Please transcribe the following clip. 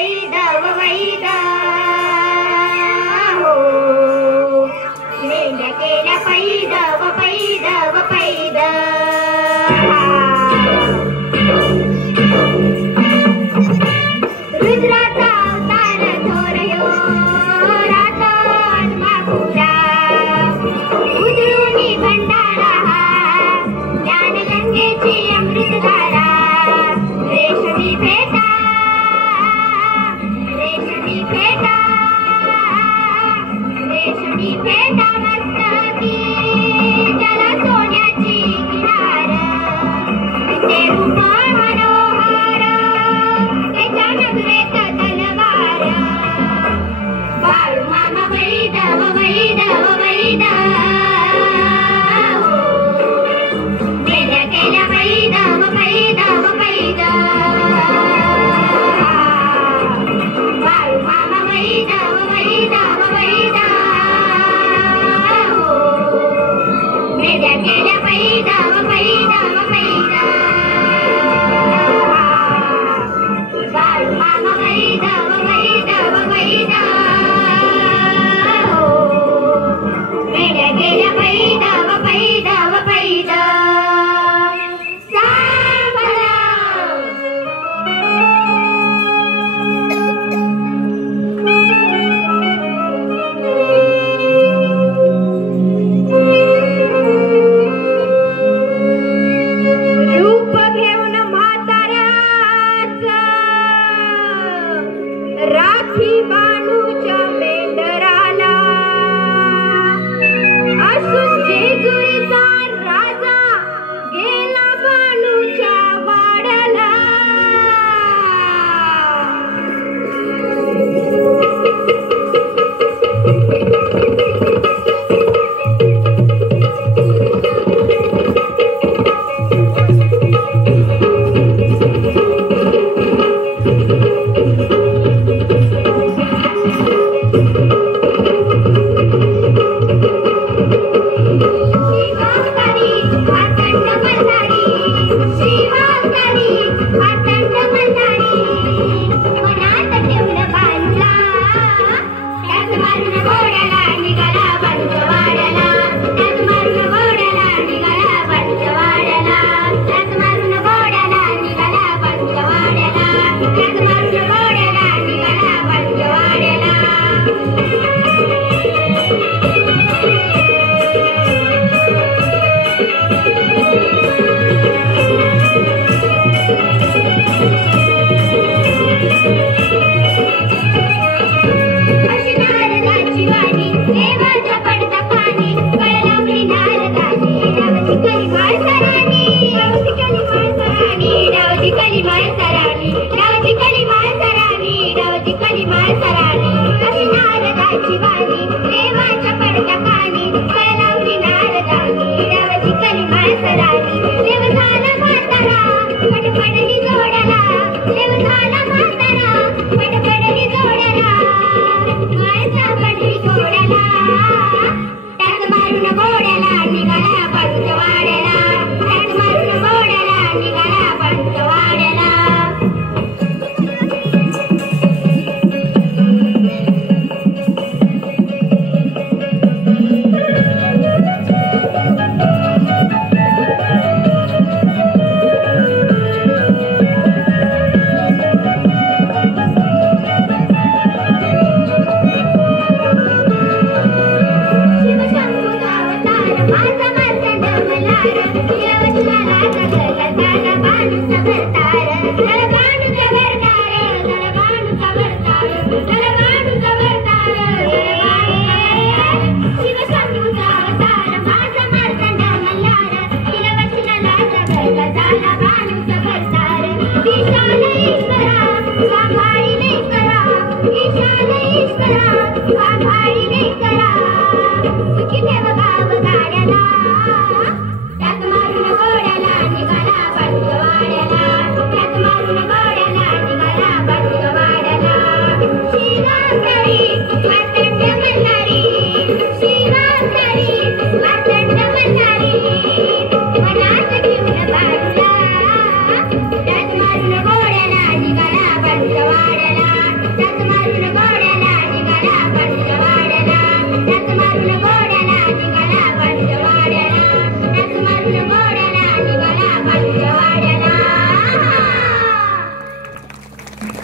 वैद वैद हो मेंढ्या केल्या पैद पैद पैद रुद्राचा अवतार थोरयो रातोन मापुरा उधळूनी भंडारा ज्ञानगंगेची अमृतधारा रेशमी फेटा रेशमी फेटा रेशमी फेटा मस्तकी त्याला सोन्याची किनार ते रूप मनोहर त्याच्या नजरेत तलवार बाळू मामा वैद वैद वैद मेंढ्या केल्या वैद वैद वैद बाळू मामा वैद वैद वैद मेंढ्या केल्या वैद वैद वैद बाळू मामा वैद वैद वैद मेंढ्या केल्या वैद वैद वैद रूप घेऊन म्हाताऱ्याच राखी बाणूच्या मेंढराला असून जेजुरीचा राजा गेला बाणूच्या वाड्याला शिवानी